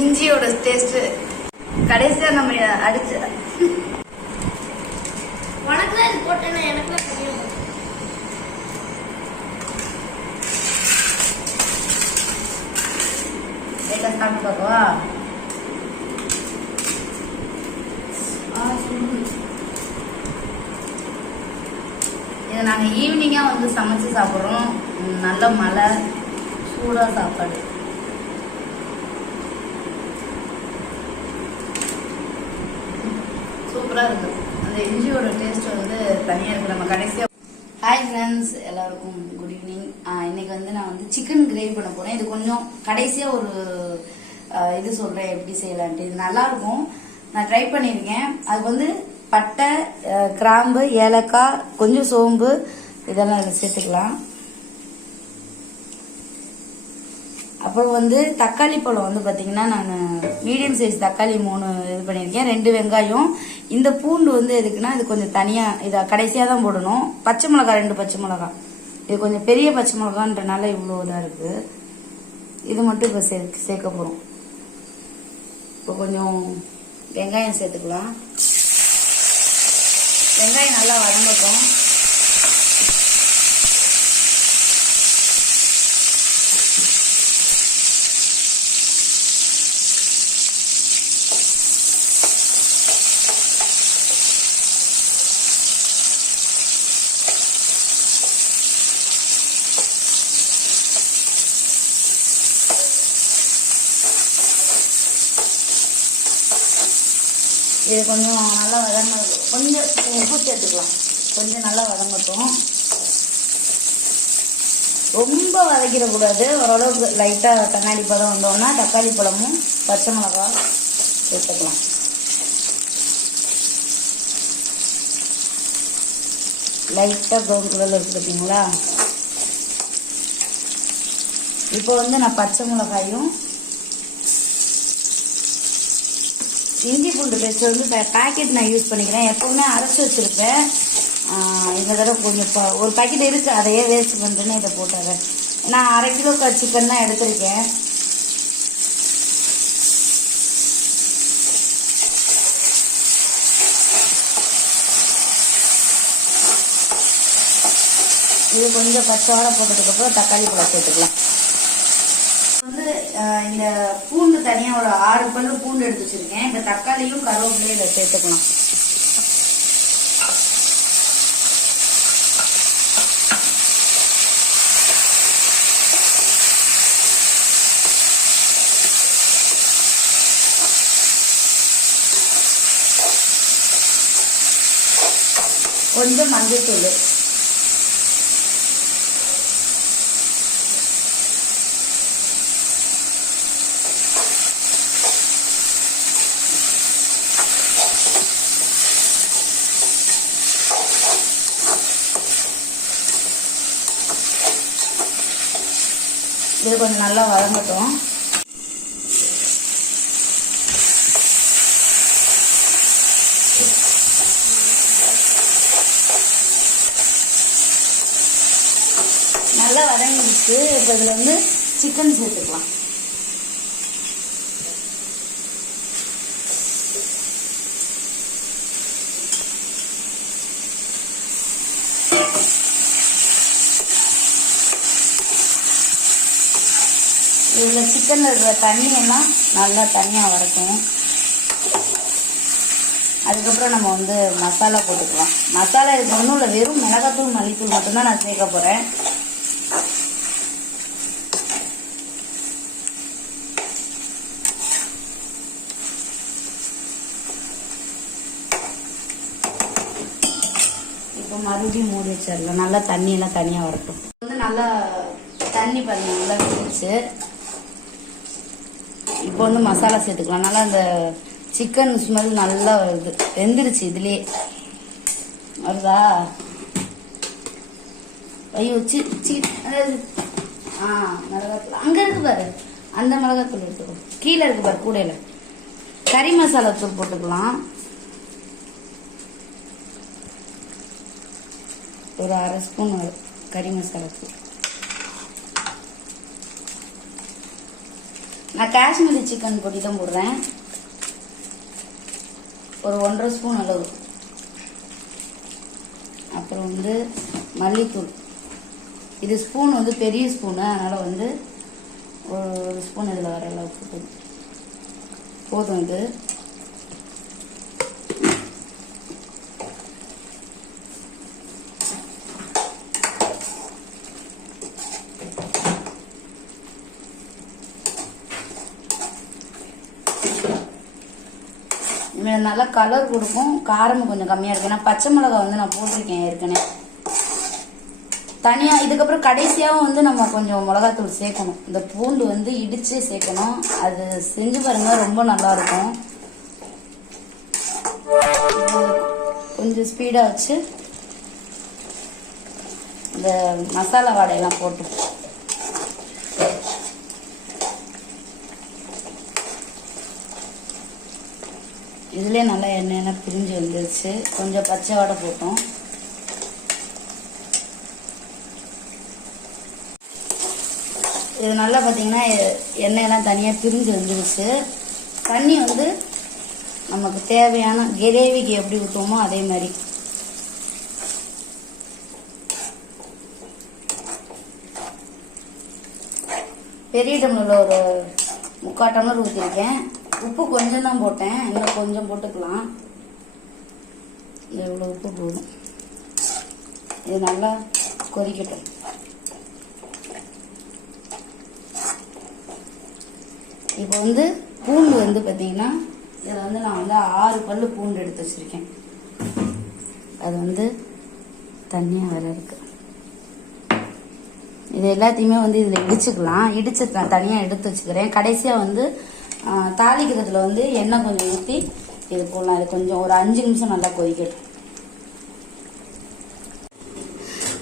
இஞ்சியோட taste கடைசியா நம்ம அடிச்சு உனக்கு தான் இது போட்டேன்னா எனக்குலாம் தெரியும். லைட்டா சாப்பிட்டு பார்க்கவா. இது நாங்கள் ஈவினிங்காக வந்து சமைச்சு சாப்பிட்றோம். நல்ல மழை சூடாக சாப்பாடு. சூப்பராக இருக்கும். அந்த இஞ்சியோட டேஸ்ட் வந்து தனியாக இருக்குது நம்ம கடைசியாக ஹாய் ஃப்ரெண்ட்ஸ் எல்லாருக்கும் குட் ஈவினிங் இன்னைக்கு வந்து நான் வந்து சிக்கன் கிரேவி பண்ண போகிறேன் இது கொஞ்சம் கடைசியாக ஒரு இது சொல்கிறேன் எப்படி செய்யலான்ட்டு. இது நல்லாயிருக்கும் நான் ட்ரை பண்ணியிருக்கேன். அதுக்கு வந்து பட்டை கிராம்பு ஏலக்காய் கொஞ்சம் சோம்பு இதெல்லாம் இதில் சேர்த்துக்கலாம். அப்புறம் வந்து தக்காளி பழம் வந்து பார்த்தீங்கன்னா நான் மீடியம் சைஸ் தக்காளி மூணு இது பண்ணியிருக்கேன். ரெண்டு வெங்காயம். இந்த பூண்டு வந்து எதுக்குன்னா இது கொஞ்சம் தனியாக இதை கடைசியாக தான் போடணும். பச்சை மிளகா ரெண்டு பச்சை மிளகா இது கொஞ்சம் பெரிய பச்சை மிளகான்றனால இவ்வளோ இதாக இருக்குது இது மட்டும் இப்போ சே சேர்க்க போகிறோம் இப்போ கொஞ்சம் வெங்காயம் சேர்த்துக்கலாம். வெங்காயம் நல்லா வதங்கட்டும். இது கொஞ்சம் நல்லா வதங்க கொஞ்சம் உப்பு சேர்த்துக்கலாம். கொஞ்சம் நல்லா வதங்கட்டும். ரொம்ப வதக்கிடக்கூடாது. ஓரளவுக்கு லைட்டாக கண்ணாடி பழம் வந்தோம்னா தக்காளி பழமும் பச்சை மிளகாய் சேர்த்துக்கலாம். லைட்டாக ப்ரௌன் கலரில் இருக்குது பார்த்தீங்களா இப்போ வந்து நான் பச்சை மிளகாயும் இஞ்சி பூண்டு பேஸ்ட் வந்து பேக்கெட் நான் யூஸ் பண்ணிக்கிறேன். எப்போவுமே அரைச்சி வச்சுருப்பேன். இந்த தடவை கொஞ்சம் இப்போ ஒரு பாக்கெட் இருக்குது அதையே வேஸ்ட் பண்ணுறேன்னு இதை போட்டுறேன் நான் அரை கிலோ சிக்கன் தான் எடுத்திருக்கேன். இது கொஞ்சம் பச்சை வாரம் போட்டதுக்கப்புறம் தக்காளி பழம் சேர்த்துக்கலாம். இந்த பூண்டு தனியா ஒரு ஆறு பல்லு பூண்டு எடுத்து வச்சிருக்கேன். இந்த தக்காளியும் கருவேப்பிலையும் இதை சேர்த்துக்கலாம் கொஞ்சம் மஞ்சள் தூள் இது கொஞ்சம் நல்லா வதங்கட்டும். நல்லா வதங்கிடுச்சு. இப்போ இதில் வந்து சிக்கன் சேர்த்துக்கலாம். இதில் சிக்கனில் இருக்கிற தண்ணியெல்லாம் நல்லா தனியாக வரட்டும் அதுக்கப்புறம் நம்ம வந்து மசாலா போட்டுக்கலாம். மசாலா இதுக்கு ஒன்றும் இல்லை வெறும் மிளகாத்தூள் மல்லித்தூள் மட்டும்தான் நான் சேர்க்க போகிறேன் இப்போ மறுபடியும் மூடி வச்சிடலாம். நல்லா தண்ணியெல்லாம் தனியாக வரட்டும். வந்து நல்லா தண்ணி பாருங்க நல்லா விட்டுச்சு இப்போ வந்து மசாலா சேர்த்துக்கலாம். நல்லா அந்த சிக்கன் ஸ்மெல் நல்லா வருது. வெந்துருச்சு இதுலயே. வருதா? ஐயோ சி சி ஆ மிளகாத்தூள். அங்கே இருக்கு பாரு. அந்த மிளகாத்தூள் எடுத்துக்கோ. கீழே இருக்கு பாரு கூடையில. கறி மசாலா தூள் போட்டுக்கலாம். ஒரு அரை ஸ்பூன் வரும் கறி மசாலா தூள். நான் காஷ்மீரி சிக்கன் பொடி தான் போடுறேன். ஒரு ஒன்றரை ஸ்பூன் அளவு. அப்புறம் வந்து மல்லித்தூள். இது ஸ்பூன் வந்து பெரிய ஸ்பூனு அதனால் வந்து ஒரு ஸ்பூன் இதில் வர அளவுக்கு போதும். போதும் இது இது நல்லா கலர் கொடுக்கும். காரமும் கொஞ்சம் கம்மியாக இருக்கும் ஏன்னா பச்சை மிளகா வந்து நான் போட்டிருக்கேன் ஏற்கனவே. தனியாக இதுக்கப்புறம் கடைசியாகவும் வந்து நம்ம கொஞ்சம் மிளகாத்தூள் சேர்க்கணும். இந்த பூண்டு வந்து இடித்து சேர்க்கணும். அது செஞ்சு பாருங்கள் ரொம்ப நல்லா இருக்கும். கொஞ்சம் ஸ்பீடாக வச்சு இந்த மசாலா வாடையெல்லாம் போட்டு இதுலேயே நல்லா எண்ணெய் எண்ணெய் பிரிஞ்சு வந்துருச்சு. கொஞ்சம் பச்சை வடை போட்டோம். இது நல்லா பார்த்தீங்கன்னா எண்ணெயெல்லாம் தனியாக பிரிஞ்சு வந்துருச்சு. தண்ணி வந்து நமக்கு தேவையான கிரேவிக்கு எப்படி ஊற்றுவோமோ அதே மாதிரி. பெரிய டம்ளரில் ஒரு முக்கால் டம்ளர் ஊற்றிருக்கேன் உப்பு கொஞ்சம் தான் போட்டேன். இன்னும் கொஞ்சம் போட்டுக்கலாம். எவ்வளோ உப்பு போதும்? இது நல்லா கொதிக்கட்டும். இப்போ வந்து பூண்டு வந்து பார்த்தீங்கன்னா இதில் வந்து நான் வந்து ஆறு பல் பூண்டு எடுத்து வச்சுருக்கேன். அது வந்து தண்ணியாக வேற இருக்கு. இது எல்லாத்தையுமே வந்து இதில் இடிச்சுக்கலாம். இடிச்சு நான் தனியாக எடுத்து வச்சுக்கிறேன். கடைசியாக வந்து தாளிக்கிறதுல வந்து எண்ணெய் கொஞ்சம் ஊற்றி இது போடலாம். இது கொஞ்சம் ஒரு அஞ்சு நிமிஷம் நல்லா கொதிக்கட்டும்.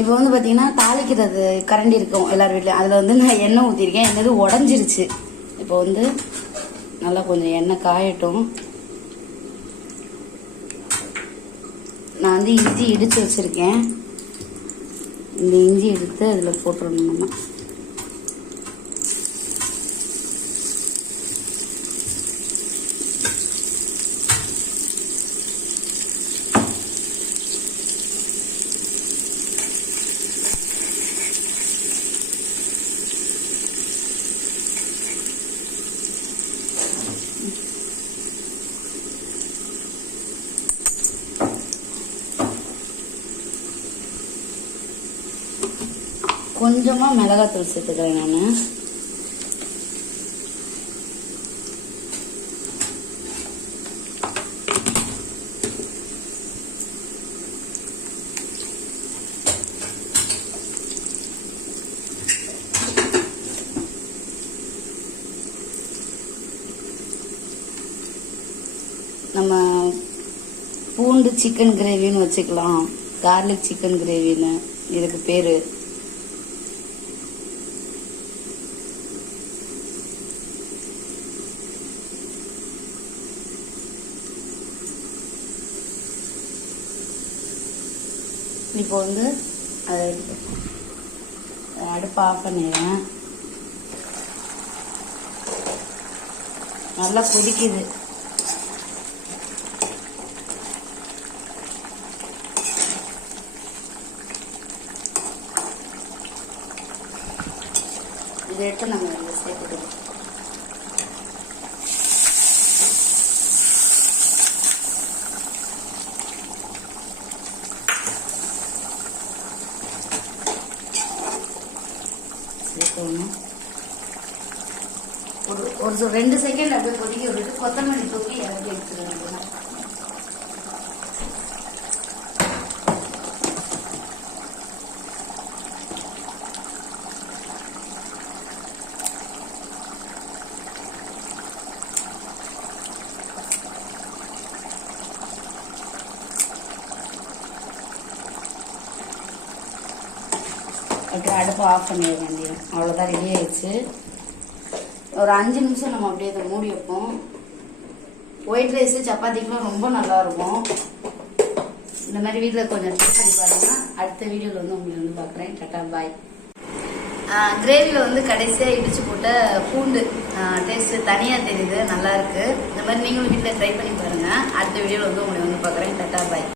இப்போ வந்து பார்த்தீங்கன்னா தாளிக்கிறது கரண்டி இருக்கும் எல்லார் வீட்லையும். அதில் வந்து நான் எண்ணெய் ஊற்றிருக்கேன் என்னது உடஞ்சிருச்சு. இப்போ வந்து நல்லா கொஞ்சம் எண்ணெய் காயட்டும். நான் வந்து இஞ்சி இடித்து வச்சுருக்கேன். இந்த இஞ்சி எடுத்து அதில் போட்டுடணும் நம்ம. கொஞ்சமாக மிளகாத்தூள் சேர்த்துக்கிறேன் நான். நம்ம பூண்டு சிக்கன் கிரேவின்னு வச்சுக்கலாம். கார்லிக் சிக்கன் கிரேவின்னு இதுக்கு பேரு இப்போ வந்து அதை அடுப்பு ஆஃப் பண்ணிடுவேன் நல்லா கொதிக்குது. இதை எடுத்து நம்ம சேர்த்துக்கிறோம் சேர்க்கணும் ஒரு ஒரு ரெண்டு செகண்ட் அப்படியே கொதிக்க விட்டுட்டு கொத்தமல்லி தூக்கி இறக்கி எடுத்துருங்க அப்படியே அடுப்பை ஆஃப் பண்ணிட வேண்டியது. அவ்வளோதான் ரெடி ஆயிடுச்சு. ஒரு அஞ்சு நிமிஷம் நம்ம அப்படியே இதை மூடி வைப்போம். ஒயிட் ரைஸு சப்பாத்திக்கெலாம் ரொம்ப நல்லா இருக்கும். இந்த மாதிரி வீட்டில் கொஞ்சம் ட்ரை பண்ணி பாருங்கன்னா அடுத்த வீடியோவில் வந்து உங்களை வந்து பார்க்குறேன். டாட்டா பாய் கிரேவியில் வந்து கடைசியாக இடிச்சு போட்ட பூண்டு. டேஸ்ட்டு தனியாக தெரியுது. நல்லாயிருக்கு இந்த மாதிரி நீங்களும் வீட்டில் ட்ரை பண்ணி பாருங்கள் அடுத்த வீடியோவில் வந்து உங்களை வந்து பார்க்குறேன். டட்டா பாய்